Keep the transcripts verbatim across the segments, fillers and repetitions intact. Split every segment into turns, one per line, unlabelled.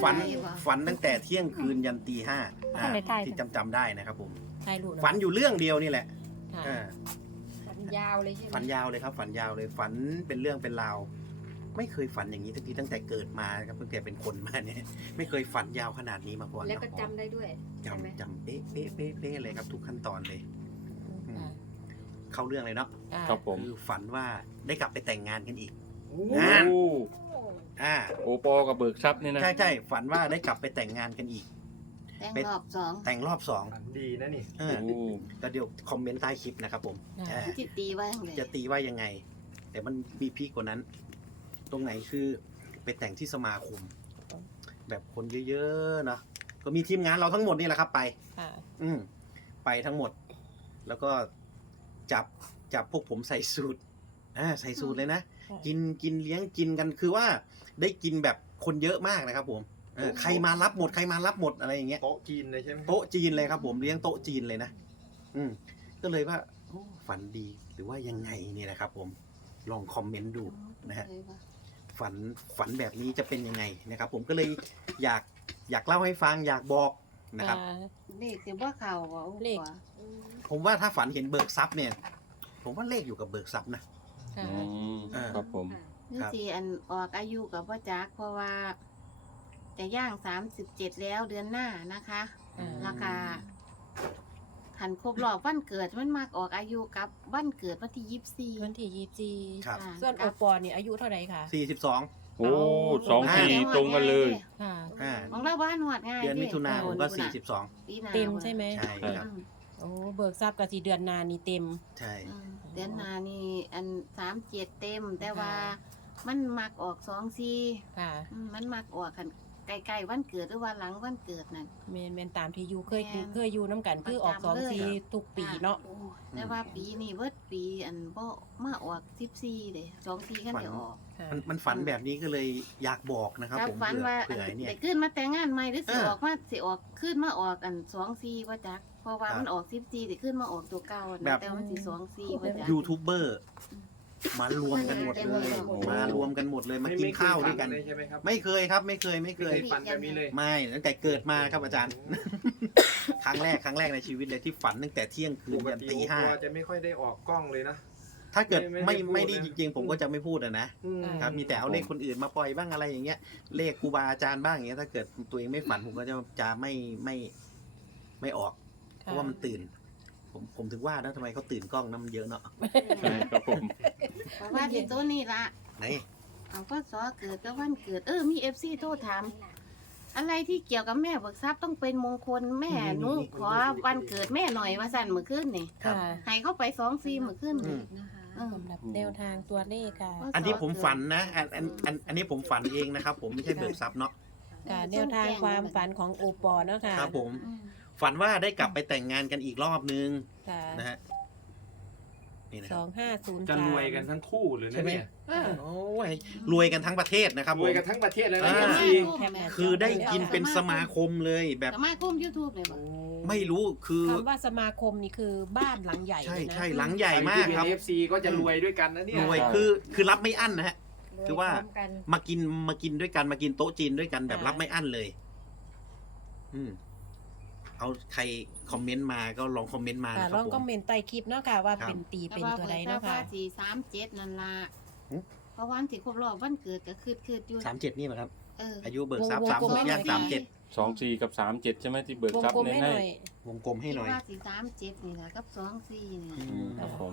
ฝันฝันตั้งแต่เที่ยงคืนยันตีห้า
ท่านได้ถ่าย
ที่จำจำได้นะครับผม
ถ่ายรูป
ฝันอยู่เรื่องเดียวนี่แหละ
ค่ะ
อ่า
ฝันยาวเลยใช่ไหม
ฝันยาวเลยครับ ฝันยาวเลยฝันเป็นเรื่องเป็นราวไม่เคยฝันอย่างนี้ตั้งทีตั้งแต่เกิดมาครับตั้งแต่เป็นคนมาเนี่ยไม่เคยฝันยาวขนาดนี้มาก่อน
แล้วก็
ครับ
จำได้ด้วยใช่ไหม
จำจำเป๊ะเป๊ะเป๊ะเป๊ะเลยครับทุกขั้นตอนเลย
ค่ะ
เข้าเรื่องเลยเนาะ
อ่า
ครับผม
คือฝันว่าได้กลับไปแต่งงานกันอีก
โอ้
นั่น อ่า
โอปอกับเบิกทรัพย์นี่นะ
ใช่ใช่ฝันว่าได้กลับไปแต่งงานกันอีก
แต่งรอบสอง
แต่งรอบสอง
ฝันดีนะนี่
เออ
โอ้
แต่เดี๋ยวคอมเมนต์ใต้คลิปนะครับผมอ่า
จิตตีไว้ยังไง
จะตีว่ายังไง แต่มันมีพีกกว่านั้น ตรงไหนคือไปแต่งที่สมาคม แบบคนเยอะๆเนาะก็มีทีมงานเราทั้งหมดนี่แหละครับไป
ค่ะ
อืมไปทั้งหมด แล้วก็จับจับพวกผมใส่สูตรอ่าใส่สูตรเลยนะ กินกินเลี้ยงกินกันคือว่าได้กินแบบคนเยอะมากนะครับผมเออใครมารับหมดใครมารับหมดอะไรอย่างเงี้ย
โต๊ะจีนเลยใช่ไหม
โต๊ะจีนเลยครับผมเลี้ยงโต๊ะจีนเลยนะอืมก็เลยว่าโอ้ฝันดีหรือว่ายังไงเนี่ยนะครับ ผมลองคอมเมนต์ดูนะฮะฝันฝันแบบนี้จะเป็นยังไงนะครับ ผมก็เลยอยากอยากเล่าให้ฟังอยากบอกนะครับ
อ่า
เลขสิว่าเข่าบ่
เลข
อืม
ผมว่าถ้าฝันเห็นเบิกทรัพย์เนี่ย ผมว่าเลขอยู่กับเบิกทรัพย์นะ
ค่ะ
อืม
อ่า
ครับผม
ค่ะ
นี่สิอันออกอายุกับพ่อจักเพราะว่าจะย่างสามสิบเจ็ดแล้วเดือนหน้านะคะ
อ่า
ราคาขันครบรอบวันเกิดมันมากออกอายุกับวันเกิดวันที่ยี่สิบสี่
วันที่ยี่สิบสี่
ครับ
ส่วนโอปอนี่อายุเท่าไหร่คะ
สี่สิบสอง
โอ้สองสี่ตรงกันเลย
ค่ะ
อ่า
ของเราบ้านหอดง่าย
เดือนมิถุนาผมก็
เ
สี่สิบสอง
ปีหน้า
เต็มใช่ไหม
ใช่ครับ
อืม
โอ้เบิกทรัพย์กับสีเดือนหนานี่เต็ม
ใช่
อืมเดือนหน้านี่อันสามเจ็ดเต็ม แต่ว่ามันมักออกสองสี่
ค่ะ
อืมมันมักออกกันใกล้ๆวันเกิดหรือว่าหลังวันเกิดนั่น
เมนเมนตามที่อยู่เคย
แม่น
เคยอยู่น้ำกันคือออก
ประ
สอง
จำเลย
สี่ทุกปีเนาะ
โอ้แต่ว่าปีนี้เบิดปีอันบ่มาออกสิบสี่เด้สองสี่กันเดี๋ยวออก
ค่ะ
มันมันฝันแบบนี้ก็เลยอยากบอกนะครับ
ถ้า
ผม
ฝัน
เผื่อ
ว่าอัน
เผื่อไอ้เนี่ย
ได้ขึ้นมาแต่งงานใหม่หรือสิ
เออ
ออกมาสิออกขึ้นมาออกอันสองสี่ว่าจักเพราะว่า
ครับ
มันออกสิบสี่สิขึ้นมาออกตัวเก่านะ
แบบ
แต่ว่ามันสิสองสี่ว่าจัก
ยูทูบเบอร์มารวมกันหมดเลย
โอ้
มารวมกันหมดเลยมากินข้าวด้วยกัน
ไม่เคฝัเลยใช่ไหมครับ
ไม่เคยครับ ไม่เคยไม่เค
ไม่
ย
เคยฝันแบบนี้เลย
ไม่ตั้งแต่เกิดมาครับอาจารย์ ครั้งแรกครั้งแรกในชีวิตเลยที่ฝันตั้งแต่เที่ยงคืน
ปก
ยัน
ติ
ตี
โอ
ห้า
ปอจะไม่ค่อยได้ออกกล้องเลยนะ
ถ้าเกิด
ไม่
ไม่
ไม่ได้พูด
ไม่ได้
นะ
จริงๆ ผมก็จะไม่พูดอะนะ
อืม
ครับมีแต่เอาเลขคนอื่นมาปล่อยบ้างอะไรอย่างเงี้ยเลขครูบาอาจารย์บ้างอย่างเงี้ยถ้าเกิดตัวเองไม่ฝันผมก็จะจะไม่ไม่ไม่ออก เพราะว่ามันตื่น ผมผมถึงว่านะทำไมเขาตื่นกล้องน้ำมันเยอะเนาะ
ใช่ครับผม
เพราะว่าสิตัวนี้ละ
ไหน
เอาก็สอเกิดก็วันเกิดเออมี เอฟ ซี โทรถามอะไรที่เกี่ยวกับแม่เบิกทรัพย์ต้องเป็นมงคลแม่หนูขอวันเกิดแม่หน่อยว่าสั่นเมื่อคืนนี่
ครับ
ค่ะ
ให้เข้าไปสองสี่เมื่อคืน
อื
นี่
ม
นะคะ
อืม
สำหรับแนวทางตัวเลขค่ะ
อันนี้ผมฝันนะอันอันอันอันนี้ผมฝันเองนะครับ ผมไม่ใช่เบิกทรัพย์เนาะ
ค่ะแนวทางความฝันของโอปอเนาะค่ะ
ครับผม
อืม
ฝันว่าได้กลับไปแต่งงานกันอีกรอบนึง
ค่ะ
นะฮะนี่นะค
ส
รั
อบ งห้าศูนย์
จะรวยกันทั้งคู่เลย
ใช่
นะ
ไหม
เนี่ย
โอ้ยรวยกันทั้งประเทศนะครับ
ร
ผ
วย
ม
กันทั้งประเทศเลยนะ
อ่า
เอฟซี
คือได้กินเป็นสมาคมเลยแบบ
สมาคม YouTube เลยบ่
ไม่รู้คือ
คำว่าสมาคมนี่คือบ้านหลังใหญ่
ใช่
เลยนะ
ใช่หลังใหญ่มากครับ
เอฟซีก็จะรวยด้วยกันนะเนี่ย
รวยคือคือรับไม่อั้นนะฮะ คือว่า
รยพร้มกัน
มากินมากินด้วยกันมากินโต๊ะจีนด้วยกันแบบรับไม่อั้นเลย อืมเอาใครคอมเมนต์มาก็ลองคอมเมนต์มา
ค่ะ
นะค
ล
รั
อบ ง
ผม
คอมเมนต์ใต้คลิปเนาะค่ะว่า
ครับ
เป็นตีเป็นตัวใด
แต่
เนาะ
ว่า
ค่ะ
สี่สามเจ็ดนั่นล่ะ
หึ
เพราะวันที่ครบรอบวันเกิดก็คือคืออยู่
สามเจ็ดนี่แหละครับ
เออ
อายุเบิกทรัพย์
วง
สาม
กลม
หก
ให้หน่
ย่า
อง ย
สามเจ็ด
สองสี่กับสามเจ็ดใช่ไหมที่เบิก
วง
ทรัพ
กล
ย์
ม
เน้น
ให้ห
ให้
น่อย
วงกลมให้หน่อย
ว่าสี่สามเจ็ดนี่แหละกับสองสี่นี่
อืม
ครับผม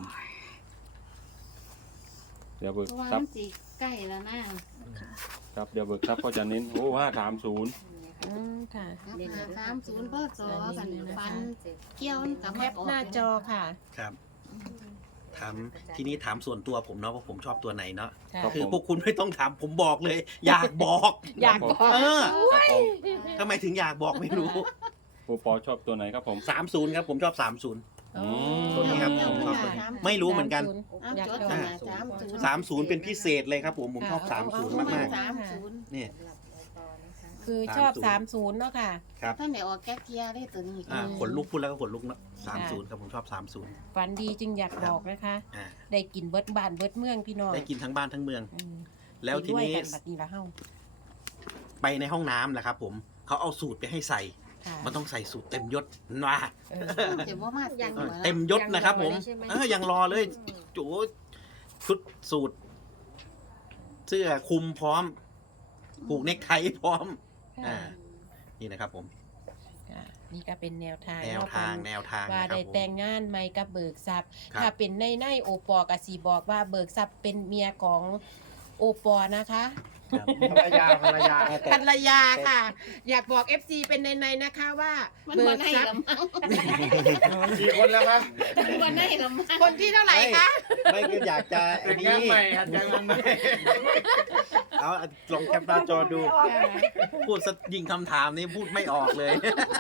เดี๋ยวเบิก
เพราะว่า
ทรัพ
มัน
ย์
สิใกล้แล้วนะครับ
เดี๋ยวเบิกทรัพย์ก็จะเน้นโอ้ห้าสามศูนย์
อืมค่ะ
ครับหาสามศูนย์พ่อสอกันฟันเกี่ยวกับ
แค
มา
ป
ออก
หน้าจอค่ะ
ครับถามทีนี้ถามส่วนตัวผมเนาะว่าผมชอบตัวไหนเนาะ
ค่ะ
ครับ
คือพวกคุณไม่ต้องถามผมบอกเลย อยากบอก
อยากบอก
เออ
ครับผม
ทำไมถึงอยากบอกไม่รู้
โอปอชอบตัวไหนครับผม
สามศูนย์ครับผมชอบสามศูนย์
อืม
ตัวนี้ครับผมชอบตัวนี้ไม่รู้เหมือนกัน
อ้าว
อยาก
จด
จ
กัน
ด
นะสามศูนย์
สามศูนย์เป็นพิเศษเลยครับผมผมชอบ
ค่ะ
สามศูนย์
เอา
มาก
สามศูนย์
ๆเนี่ย
คือชอบสามศูนย์เนาะค่ะ
ครับ
ท่านไหนออกแก๊กเทียได้ตัวนี้
อ่าขนลุกพูดแล้วก็ขนลุกเนาะสามศูนย์ครับผมชอบสามศูนย์
ฝันดีจึงอยากบอกนะคะ
อ่า
ได้กินเบิดบ้านเบิดเมืองพี่น้อง
ได้กินทั้งบ้านทั้งเมือง
อืม
แล้วทีนี้
รวยกันบัดนี้ละเฮา
ไปในห้องน้ำนะครับผมเขาเอาสูตรไปให้ใส่
ค่ะ
มันต้องใส่สูตรเต็มยศนะ
เออ
เดี๋ยวว่ามา
ยัง
เออ
หัว
เต็มยศนะครับผม
ยังรอเลยใช่ไหม
เออยังรอเลยโอ้ชุดสูตร เสื้อคลุมพร้อม ผูกเนคไทพร้อม อ่า นี่นะครับผม
ค่ะนี่ก็เป็นแนวทาง
แนวทางแนวทาง
ว่า
นะครั
ได้
บผม
แต่งงานใหม่กับเบิกทรัพย์
ครับ
ถ้าเป็นในในโอปอกสีบอกว่าเบิกทรัพย์เป็นเมียของโอปอนะคะ
ครับ
ภรรยาภรรยา
ภรรยาค่ะ อยากบอก เอฟ ซี เป็นในในๆนะคะว่า
มัน
เบิ
บ่
ก
ได้
ทรัพ
ละ
ย์
มั้ง
กี่คนแล้วครับ
มันบ่ได้ละมั้ง
คนที่เท่าไหร่คะ
ไม่ก็อยากจะอัน
งาน
นี้
ใหม่ครับงานใหม่
เอาลองแคปหน้าจอดู พูดสยิงคำถามนี้พูดไม่ออกเลย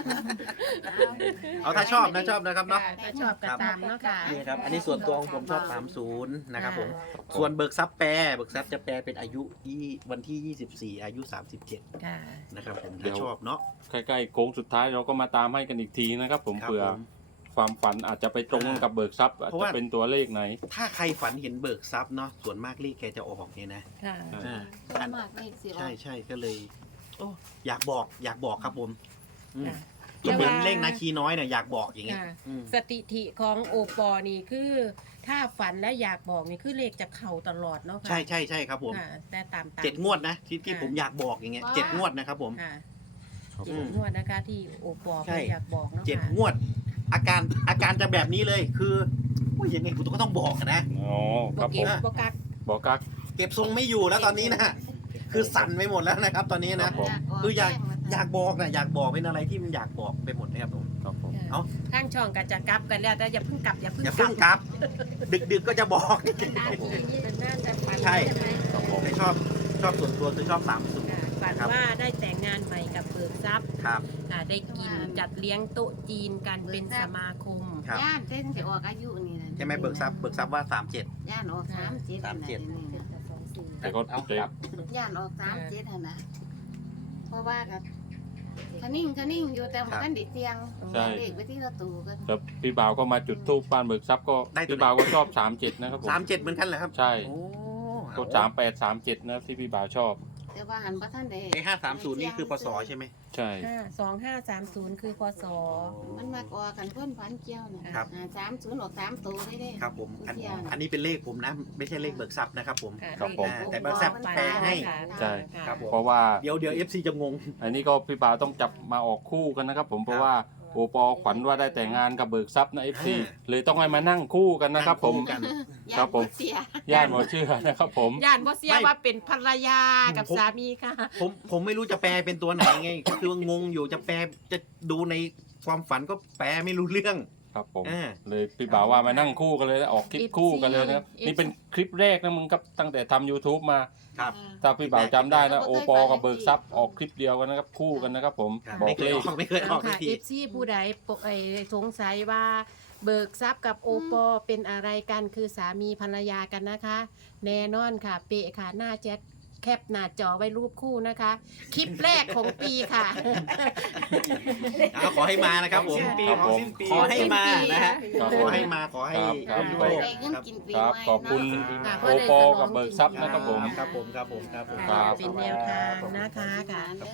เอาถ้าชอบนะชอบนะครับเนาะ
ถ้าชอบก็ตามเนาะค่ะ
นี่ครับ อันนี้ส่วนตัวของผมชอบ สามสิบ นะครับผม ส่วนเบิกทรัพย์แปร เบิกทรัพย์จะแปลเป็นอายุยี่วันที่ ยี่สิบสี่ อายุ สามสิบเจ็ด
ค่ะ
นะครับผม
เดี๋
ถ้า
ยว
ชอบเนาะ
ใกล้ๆโค้งสุดท้ายเราก็มาตามให้กันอีกทีนะครับผม
ครับ
เผื่อ
ผม
ความฝันอาจจะไปตรงกับเบิกทรัพย์อาจ
เพราะ
จะ
ว่า
เป็นตัวเลขไหน
ถ้าใครฝันเห็นเบิกทรัพย์เนาะ ส่วนมากเลขแกจะออกเนี่ยนะ
ค่ะ
ใช่
อ่า
ส่วนมากเลขสิออ
ใช่
ก
ใช่ก็เลย โอ้อยากบอก อยากบอกครับผมอืม
ค่ะ
ก็เหมือนเลขนาคีน้อยเนี่ยอยากบอกอย่างเงี้ย
ค่ะ
อืม
สถิติของโอปอนี่คือ ถ้าฝันและอยากบอกนี่คือเลขจะเข่าตลอดเนาะค่ะ
ใช่ใช่ใช่ครับผม
ค่ะ แต่ตามตาม
เจ็ดงวดนะที่ที่
ค่ะ
ผมอยากบอกอย่างเงี้ย
ว้า
เจ็ดงวดนะครับผม
ค่ะ
ครับ
เจ็
ผ
ด
ม
งวดนะคะที่โอปอ
ใช่
เพิ่นอยากบอกเนาะ
เจ็ด
ค่ะ
งวด อาการอาการจะแบบนี้เลยคืออุ้ยยังไงกูก็ต้องบอกอะนะ
อ๋อค
บ
รั
อบ ก
ผ
เก็บ
ม
บอกกัก
บอกกัก
เก็บทรงไม่อยู่แล้วตอนนี้นะคือสั่นไปหมดแล้วนะครับ ตอนนี้นะ
ผม
คืออยากอยากบอกนะอยากบอกเป็นอะไรที่มันอยากบอกไปหมดนะครับผม
ครับผม
เอ้า
ข้างช่องก็จะกลับกันแล้วแต่อย่าเพิ่งกลับอย่าเพิ่ง
อย่าก เพิ่
ลั
ง
บ
กลับ ดึกดึกๆก็จะบอก
ครับผม
เป็นน่าจะฝัน
ใช่
ไหม
ครับผม
ไม่ชอบชอบส่วนตัวคือชอบสามสู
ค่ะฝัน
ครับ
ว่าได้แต่งงานใหม่กับเบิกทรัพย์
ครับ
ค่ะได้กินจัดเลี้ยงโต๊ะจีนกันเป็นสมาคม
ครับ
ย่านเส้นสิออกอายุนี่นะ
ใช่ไหมเบิกทรัพย์เบิกทรัพย์ว่าสามเจ็ด
ย่านออกสามเจ็ด
สามเจ็ด
นี่นะ
สองสี่
แต่ก็
เอา
เจ๊
ครับ
ย่านออกสามเจ็ดหั่นนะเพราะว่ากับคะนิ่งคะนิ่งอยู่แต่มันกันดิเตียง
ใช่
เลขไปที่ประตูกัน
แล้วพี่บ่าวก็มาจุดทูปบ้านเบิกทรัพย์ก็
ได้ตัวไหน
พี่บ่าวก็ชอบสามเจ็ดนะครับผม
สามเจ็ดเหมือนกันเหรอครับ
ใช่
โอ้
ก็สามแปดสามเจ็ดนะที่พี่บ่าวชอบ
แต่ว่าหันพระท่านได้
ไอ้ห้าสามศูนย์นี่คือพศใช่ไหม
ใช่
ห้าสองห้าสามศูนย์คือพศ
มันมากอกันเพื่อนพันเกี่ยวนะครับ อ่าสามศูนย์ออกสามตัวได้เด้
ครับผมอัน
ทุกอย่าง
อันนี้เป็นเลขผมนะ ไม่ใช่เลขเบิกทรัพย์นะครับผม
ค่ะ
ครับผม
อ่าแต่เบิกทรัพย์แปลให้
ใช่
ะ
ครับผม
เพราะว่า
เดี๋ยวเดี๋ยวเอฟซีจะงง
อันนี้ก็พี่บ่าวต้องจับมาออกคู่กันนะครับผมเพราะว่าโอปอขวัญว่าได้แต่งงานกับเบิกทรัพย์นะเอฟซี
อ่า
เลยต้องให้มานั่งคู่กันนะครับผม
นั่งคู่กัน
ครับผม
เสีย
ย่านหมอเชื่อนะครับผม
ย่านบ่เสีย
ไม่
ว่าเป็นภรรยากับ
ผม
สามีค่ะ
ผมผมไม่รู้จะแปลเป็นตัวไหนไง ก็คือว่างงอยู่จะแปลจะดูในความฝันก็แปลไม่รู้เรื่อง
ครับผม
อ่า
เลยพี่บ่าวว่ามานั่งคู่กันเลยแล้วออกคลิปคู่กันเลยนะครับ
เอฟซี
นี่เป็นคลิปแรกนะมึงครับตั้งแต่ทำ YouTube มา
ครับ
ถ้าพี่บ่าวจำได้นะโอปอกับเบิกทรัพย์ออกคลิปเดียวกันนะครับคู่กันนะครับผม
ครับ
บอ
ไม่
ก
เค
เลย
อ
ข
อกไม่เคยออก
ค่ะ
ที
เอฟซีผู้ใดปกไอ้สงสัยว่าเบิกทรัพย์กับโอปอเป็นอะไรกันคือสามีภรรยากันนะคะ แน่นอนค่ะ เปะค่ะหน้าแจ็คแคปหน้าจอไว้รูปคู่นะคะ คลิปแรกของปีค่ะ
เอาขอให้มานะครับผม
สิ้นปี
ครับ
ขอ
ผม
สิ้นปี
ขอให้มานะฮะ
ครับ
ขอให้มาขอให้
ครับ
มี
ครั
โช
บ
ค
ได้เงิน
ครับ
กินปี
ครับ
ใหม่
ขอบคุณ
เนาะ
ค่ะ
โอปอกับเบิกทรัพย์นะครับผม
ครับผมครับผมครับผม
ครับ
เป็นแนวทางนะคะค่ะ